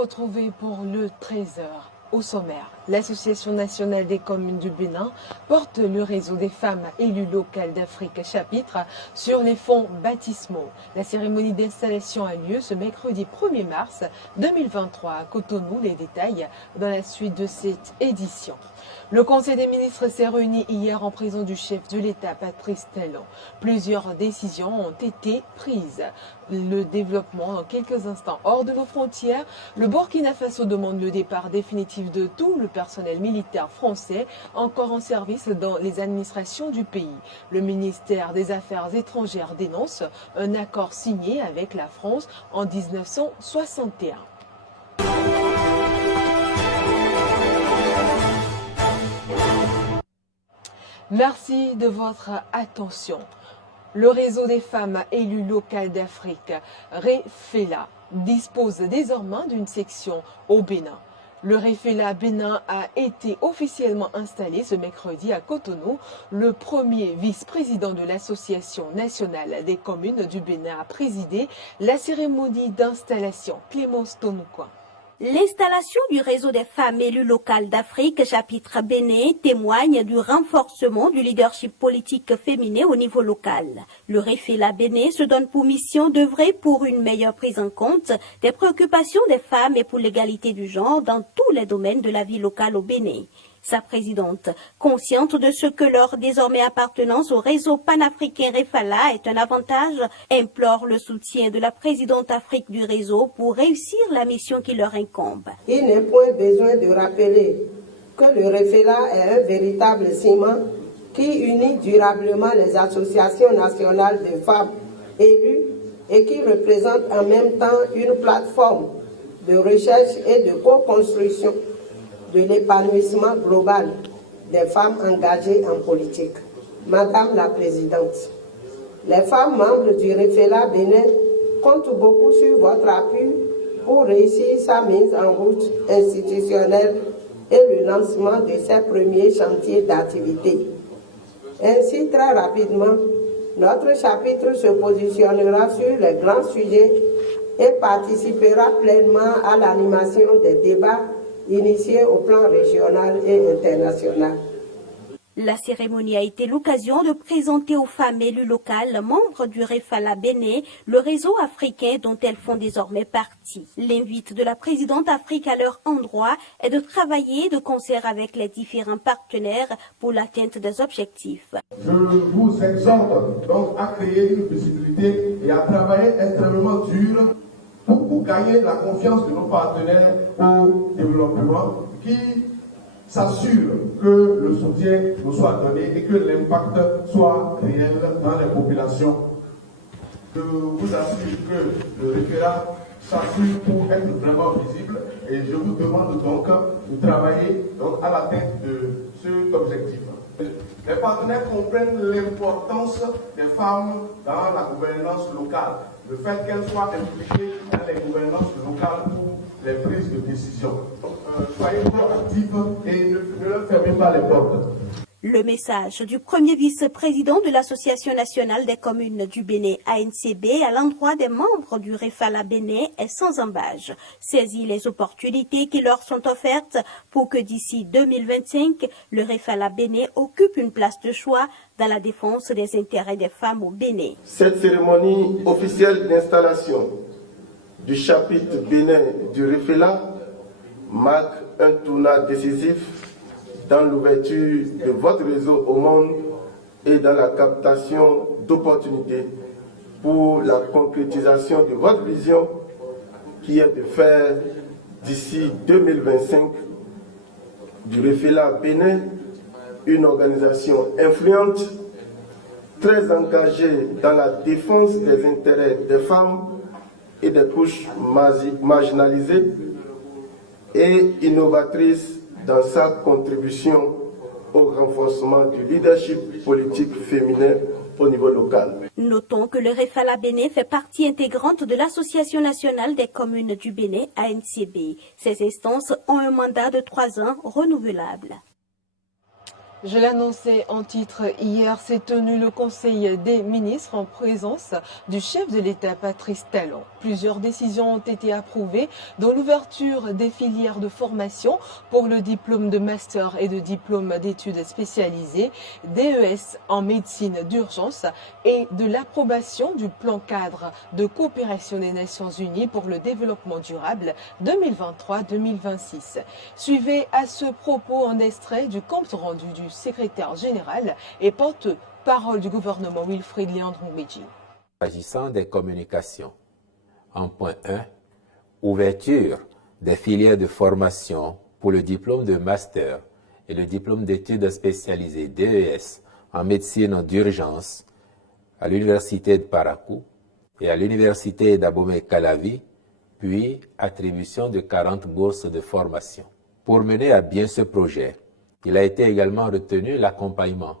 retrouver pour le 13h. Au sommaire, l'Association nationale des communes du Bénin porte le réseau des femmes élues locales d'Afrique chapitre sur les fonds baptismaux. La cérémonie d'installation a lieu ce mercredi 1er mars 2023 à Cotonou. Les détails dans la suite de cette édition. Le Conseil des ministres s'est réuni hier en présence du chef de l'État, Patrice Talon. Plusieurs décisions ont été prises. Le développement dans quelques instants hors de nos frontières. Le Burkina Faso demande le départ définitif de tout le personnel militaire français encore en service dans les administrations du pays. Le ministère des Affaires étrangères dénonce un accord signé avec la France en 1961. Merci de votre attention. Le réseau des femmes élues locales d'Afrique, REFELA, dispose désormais d'une section au Bénin. Le REFELA Bénin a été officiellement installé ce mercredi à Cotonou. Le premier vice-président de l'Association nationale des communes du Bénin a présidé la cérémonie d'installation. Clémence Tonoukoua. L'installation du réseau des femmes élues locales d'Afrique, chapitre Bénin, témoigne du renforcement du leadership politique féminin au niveau local. Le REFELA Bénin se donne pour mission d'œuvrer pour une meilleure prise en compte des préoccupations des femmes et pour l'égalité du genre dans tous les domaines de la vie locale au Bénin. Sa présidente, consciente de ce que leur désormais appartenance au réseau panafricain REFALA est un avantage, implore le soutien de la présidente Afrique du réseau pour réussir la mission qui leur incombe. Il n'est point besoin de rappeler que le REFELA est un véritable ciment qui unit durablement les associations nationales de femmes élues et qui représente en même temps une plateforme de recherche et de co-construction de l'épanouissement global des femmes engagées en politique. Madame la Présidente, les femmes membres du REFELA Bénin comptent beaucoup sur votre appui pour réussir sa mise en route institutionnelle et le lancement de ses premiers chantiers d'activité. Ainsi, très rapidement, notre chapitre se positionnera sur les grands sujets et participera pleinement à l'animation des débats initiée au plan régional et international. La cérémonie a été l'occasion de présenter aux femmes élues locales, membres du REFALA Bénin, le réseau africain dont elles font désormais partie. L'invite de la présidente Afrique à leur endroit est de travailler de concert avec les différents partenaires pour l'atteinte des objectifs. Je vous exhorte donc à créer une visibilité et à travailler extrêmement dur pour gagner la confiance de nos partenaires au développement qui s'assure que le soutien nous soit donné et que l'impact soit réel dans les populations. Je vous assure que le REFELA s'assure pour être vraiment visible et je vous demande donc de travailler à l'atteinte de cet objectif. Les partenaires comprennent l'importance des femmes dans la gouvernance locale, le fait qu'elles soient impliquées dans les gouvernances locales pour les prises de décision. Soyez proactifs et ne leur fermez pas les portes. Le message du premier vice-président de l'Association nationale des communes du Bénin, ANCB, à l'endroit des membres du REFALA Bénin est sans embâche. Saisis les opportunités qui leur sont offertes pour que d'ici 2025, le REFALA Bénin occupe une place de choix dans la défense des intérêts des femmes au Bénin. Cette cérémonie officielle d'installation du chapitre Bénin du REFELA marque un tournant décisif dans l'ouverture de votre réseau au monde et dans la captation d'opportunités pour la concrétisation de votre vision qui est de faire d'ici 2025 du REFELA Bénin une organisation influente, très engagée dans la défense des intérêts des femmes et des couches marginalisées et innovatrice dans sa contribution au renforcement du leadership politique féminin au niveau local. Notons que le REFALA Bénin fait partie intégrante de l'Association nationale des communes du Bénin, ANCB. Ces instances ont un mandat de 3 ans renouvelable. Je l'annonçais en titre hier, s'est tenu le Conseil des ministres en présence du chef de l'État Patrice Talon. Plusieurs décisions ont été approuvées, dont l'ouverture des filières de formation pour le diplôme de master et de diplôme d'études spécialisées, DES en médecine d'urgence et de l'approbation du plan cadre de coopération des Nations Unies pour le développement durable 2023-2026. Suivez à ce propos un extrait du compte rendu du secrétaire général et porte-parole du gouvernement Wilfrid Léandre-Ngouidji. S'agissant des communications, en point 1, ouverture des filières de formation pour le diplôme de master et le diplôme d'études spécialisées DES en médecine d'urgence à l'université de Parakou et à l'université d'Abomey-Calavi, puis attribution de 40 bourses de formation. Pour mener à bien ce projet, il a été également retenu l'accompagnement,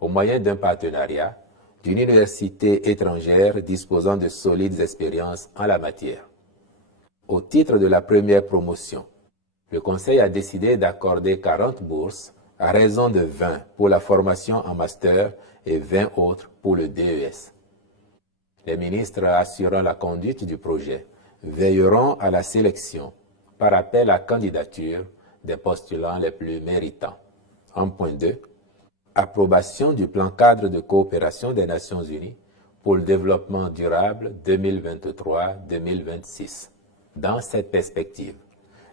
au moyen d'un partenariat, d'une université étrangère disposant de solides expériences en la matière. Au titre de la première promotion, le Conseil a décidé d'accorder 40 bourses à raison de 20 pour la formation en master et 20 autres pour le DES. Les ministres assurant la conduite du projet veilleront à la sélection par appel à candidature des postulants les plus méritants. En point 2, approbation du plan cadre de coopération des Nations Unies pour le développement durable 2023-2026. Dans cette perspective,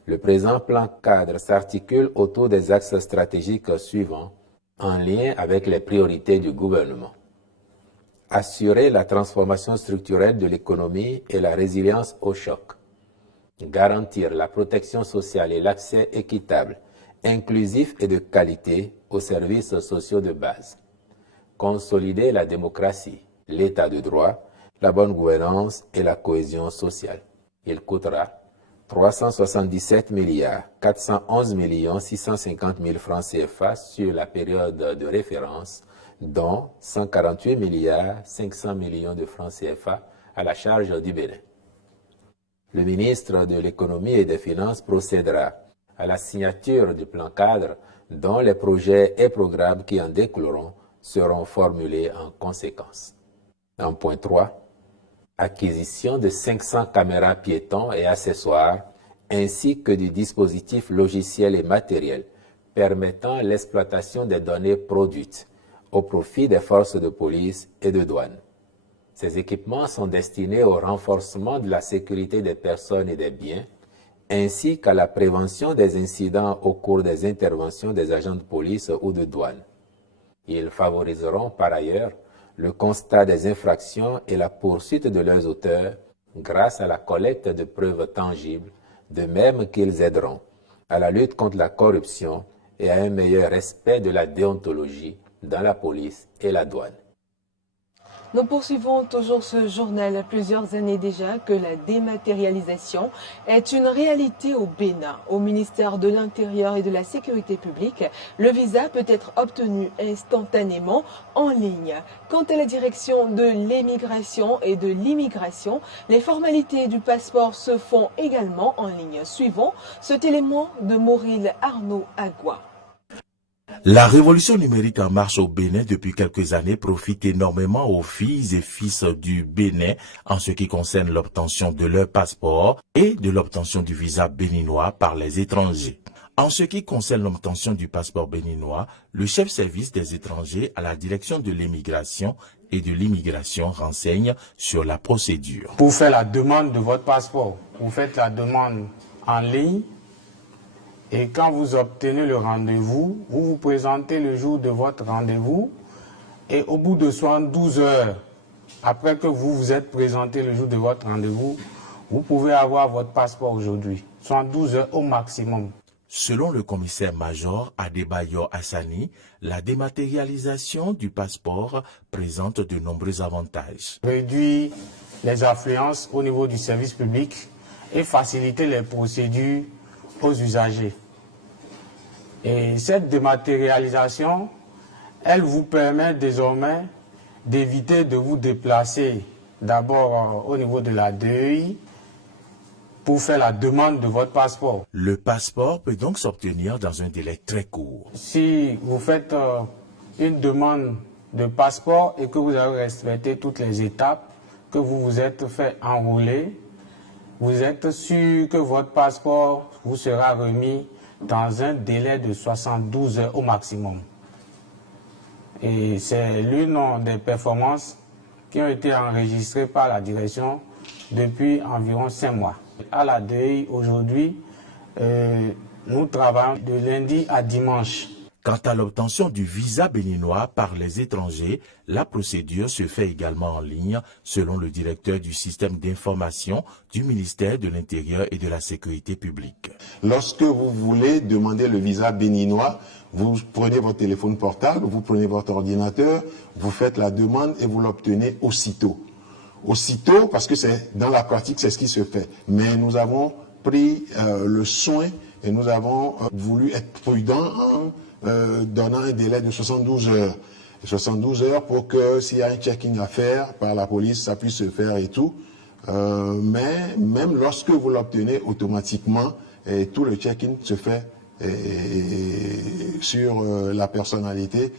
le présent plan cadre s'articule autour des axes stratégiques suivants en lien avec les priorités du gouvernement. Assurer la transformation structurelle de l'économie et la résilience au choc. Garantir la protection sociale et l'accès équitable, inclusif et de qualité aux services sociaux de base. Consolider la démocratie, l'état de droit, la bonne gouvernance et la cohésion sociale. Il coûtera 377 411 650 000 francs CFA sur la période de référence, dont 148 500 millions de francs CFA à la charge du Bénin. Le ministre de l'Économie et des Finances procédera à la signature du plan cadre dont les projets et programmes qui en découleront seront formulés en conséquence. En point 3, acquisition de 500 caméras piétons et accessoires, ainsi que du dispositif logiciel et matériel permettant l'exploitation des données produites au profit des forces de police et de douane. Ces équipements sont destinés au renforcement de la sécurité des personnes et des biens, ainsi qu'à la prévention des incidents au cours des interventions des agents de police ou de douane. Ils favoriseront par ailleurs le constat des infractions et la poursuite de leurs auteurs grâce à la collecte de preuves tangibles, de même qu'ils aideront à la lutte contre la corruption et à un meilleur respect de la déontologie dans la police et la douane. Nous poursuivons toujours ce journal. Plusieurs années déjà que la dématérialisation est une réalité au Bénin. Au ministère de l'Intérieur et de la Sécurité publique, le visa peut être obtenu instantanément en ligne. Quant à la direction de l'émigration et de l'immigration, les formalités du passeport se font également en ligne. Suivons cet élément de Mauril Arnaud Agua. La révolution numérique en marche au Bénin depuis quelques années profite énormément aux filles et fils du Bénin en ce qui concerne l'obtention de leur passeport et de l'obtention du visa béninois par les étrangers. En ce qui concerne l'obtention du passeport béninois, le chef service des étrangers à la direction de l'émigration et de l'immigration renseigne sur la procédure. Pour faire la demande de votre passeport, vous faites la demande en ligne. Et quand vous obtenez le rendez-vous, vous vous présentez le jour de votre rendez-vous et au bout de 72 heures, après que vous vous êtes présenté le jour de votre rendez-vous, vous pouvez avoir votre passeport aujourd'hui. 72 heures au maximum. Selon le commissaire-major Adebayor Hassani, la dématérialisation du passeport présente de nombreux avantages. Réduire les affluences au niveau du service public et faciliter les procédures aux usagers. Et cette dématérialisation, elle vous permet désormais d'éviter de vous déplacer d'abord au niveau de la DEI pour faire la demande de votre passeport. Le passeport peut donc s'obtenir dans un délai très court. Si vous faites une demande de passeport et que vous avez respecté toutes les étapes, que vous vous êtes fait enrouler, vous êtes sûr que votre passeport vous sera remis dans un délai de 72 heures au maximum. Et c'est l'une des performances qui ont été enregistrées par la direction depuis environ 5 mois. À la DEI, aujourd'hui, nous travaillons de lundi à dimanche. Quant à l'obtention du visa béninois par les étrangers, la procédure se fait également en ligne, selon le directeur du système d'information du ministère de l'Intérieur et de la Sécurité publique. Lorsque vous voulez demander le visa béninois, vous prenez votre téléphone portable, vous prenez votre ordinateur, vous faites la demande et vous l'obtenez aussitôt. Aussitôt, parce que c'est dans la pratique, c'est ce qui se fait. Mais nous avons pris le soin et nous avons voulu être prudents en donnant un délai de 72 heures. 72 heures pour que s'il y a un checking à faire par la police, ça puisse se faire et tout. Mais même lorsque vous l'obtenez automatiquement, tout le check-in se fait sur la personnalité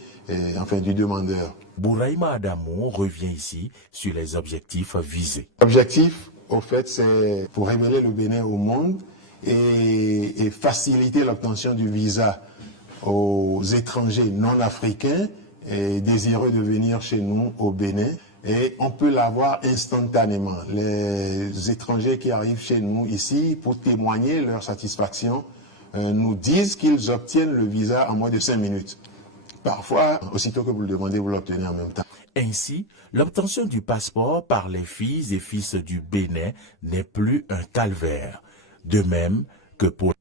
du demandeur. Bouraïma Adamo revient ici sur les objectifs visés. L'objectif, au fait, c'est pour révéler le Bénin au monde et faciliter l'obtention du visa aux étrangers non africains et désireux de venir chez nous au Bénin. Et on peut l'avoir instantanément. Les étrangers qui arrivent chez nous ici, pour témoigner leur satisfaction, nous disent qu'ils obtiennent le visa en moins de 5 minutes. Parfois, aussitôt que vous le demandez, vous l'obtenez en même temps. Ainsi, l'obtention du passeport par les filles et fils du Bénin n'est plus un calvaire. De même que pour...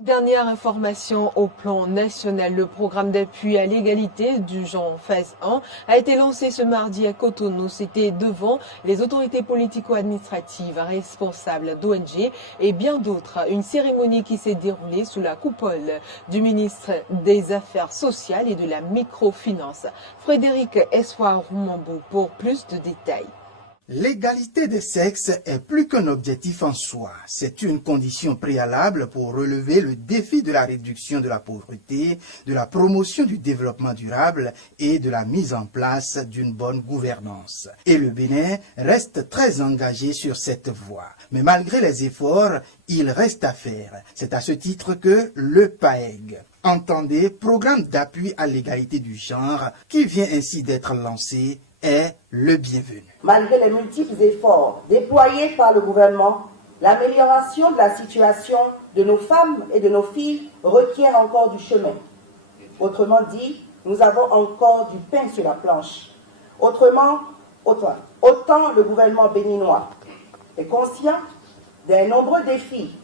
Dernière information au plan national, le programme d'appui à l'égalité du genre phase 1 a été lancé ce mardi à Cotonou. C'était devant les autorités politico-administratives, responsables d'ONG et bien d'autres. Une cérémonie qui s'est déroulée sous la coupole du ministre des Affaires sociales et de la microfinance, Frédéric Espoir-Roumambou, pour plus de détails. L'égalité des sexes est plus qu'un objectif en soi. C'est une condition préalable pour relever le défi de la réduction de la pauvreté, de la promotion du développement durable et de la mise en place d'une bonne gouvernance. Et le Bénin reste très engagé sur cette voie. Mais malgré les efforts, il reste à faire. C'est à ce titre que le PAEG, entendez, Programme d'appui à l'égalité du genre, qui vient ainsi d'être lancé, est le bienvenu. Malgré les multiples efforts déployés par le gouvernement, l'amélioration de la situation de nos femmes et de nos filles requiert encore du chemin. Autrement dit, nous avons encore du pain sur la planche. Autant le gouvernement béninois est conscient des nombreux défis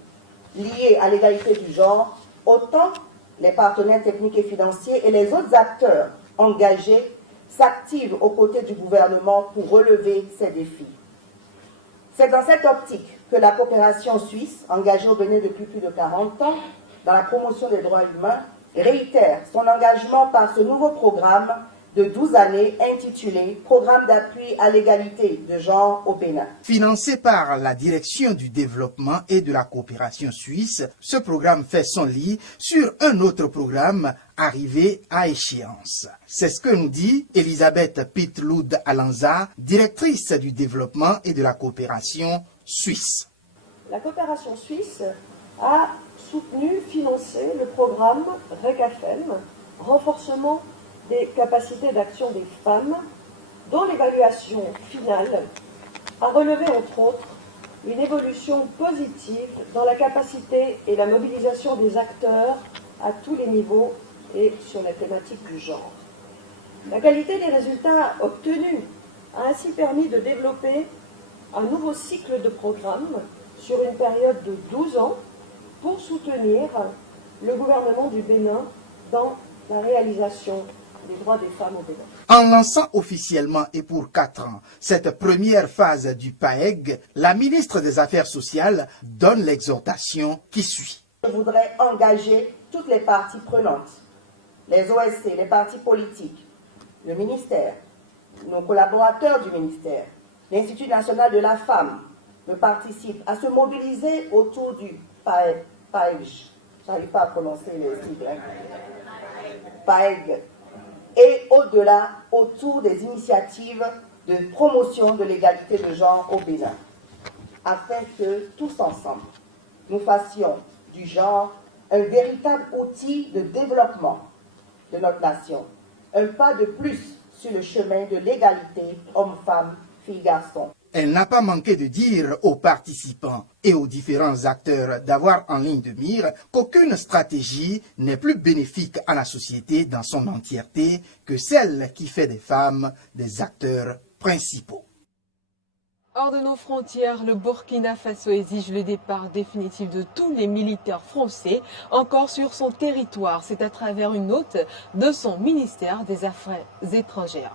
liés à l'égalité du genre, autant les partenaires techniques et financiers et les autres acteurs engagés s'activent aux côtés du gouvernement pour relever ces défis. C'est dans cette optique que la coopération suisse, engagée au Bénin depuis plus de 40 ans dans la promotion des droits humains, réitère son engagement par ce nouveau programme de 12 années intitulé « Programme d'appui à l'égalité de genre au Bénin ». Financé par la Direction du développement et de la coopération suisse, ce programme fait son lit sur un autre programme arrivé à échéance. C'est ce que nous dit Elisabeth Pitloud Alanza, directrice du développement et de la coopération suisse. La coopération suisse a soutenu, financé le programme RECAFEM, renforcement des capacités d'action des femmes, dont l'évaluation finale a relevé entre autres une évolution positive dans la capacité et la mobilisation des acteurs à tous les niveaux et sur la thématique du genre. La qualité des résultats obtenus a ainsi permis de développer un nouveau cycle de programmes sur une période de 12 ans pour soutenir le gouvernement du Bénin dans la réalisation des droits des femmes au Bénin. En lançant officiellement et pour 4 ans cette première phase du PAEG, la ministre des Affaires sociales donne l'exhortation qui suit. Je voudrais engager toutes les parties prenantes, les OSC, les partis politiques, le ministère, nos collaborateurs du ministère, l'Institut national de la femme, participent à se mobiliser autour du PAEG. J'arrive pas à prononcer les sigles. PAEG. Et au-delà, autour des initiatives de promotion de l'égalité de genre au Bénin, afin que tous ensemble, nous fassions du genre un véritable outil de développement de notre nation, un pas de plus sur le chemin de l'égalité homme-femme, fille-garçon. Elle n'a pas manqué de dire aux participants et aux différents acteurs d'avoir en ligne de mire qu'aucune stratégie n'est plus bénéfique à la société dans son entièreté que celle qui fait des femmes des acteurs principaux. Hors de nos frontières, le Burkina Faso exige le départ définitif de tous les militaires français encore sur son territoire. C'est à travers une note de son ministère des Affaires étrangères.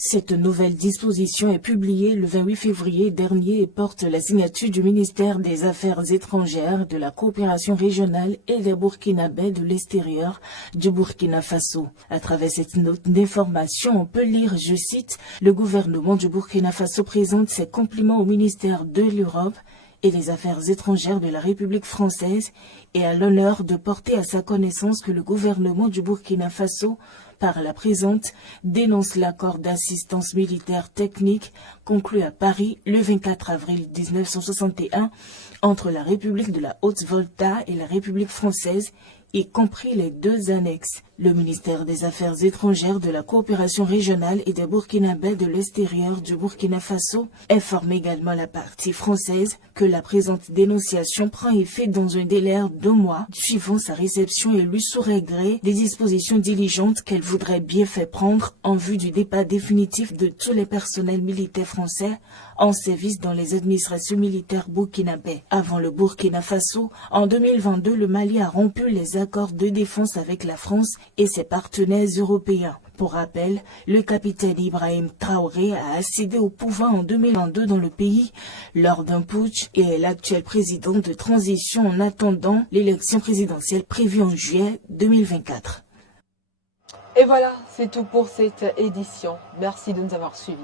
Cette nouvelle disposition est publiée le 28 février dernier et porte la signature du ministère des Affaires étrangères, de la coopération régionale et des Burkinabés de l'extérieur du Burkina Faso. À travers cette note d'information, on peut lire, je cite, « Le gouvernement du Burkina Faso présente ses compliments au ministère de l'Europe et des Affaires étrangères de la République française et a l'honneur de porter à sa connaissance que le gouvernement du Burkina Faso par la présente, dénonce l'accord d'assistance militaire technique conclu à Paris le 24 avril 1961 entre la République de la Haute-Volta et la République française, y compris les deux annexes. Le ministère des Affaires étrangères, de la coopération régionale et des Burkinabés de l'extérieur du Burkina Faso informe également la partie française que la présente dénonciation prend effet dans un délai de 2 mois suivant sa réception et lui saurait gré des dispositions diligentes qu'elle voudrait bien faire prendre en vue du départ définitif de tous les personnels militaires français en service dans les administrations militaires burkinabés. Avant le Burkina Faso, en 2022, le Mali a rompu les accords de défense avec la France et ses partenaires européens. Pour rappel, le capitaine Ibrahim Traoré a accédé au pouvoir en 2022 dans le pays lors d'un putsch et est l'actuel président de transition en attendant l'élection présidentielle prévue en juillet 2024. Et voilà, c'est tout pour cette édition. Merci de nous avoir suivis.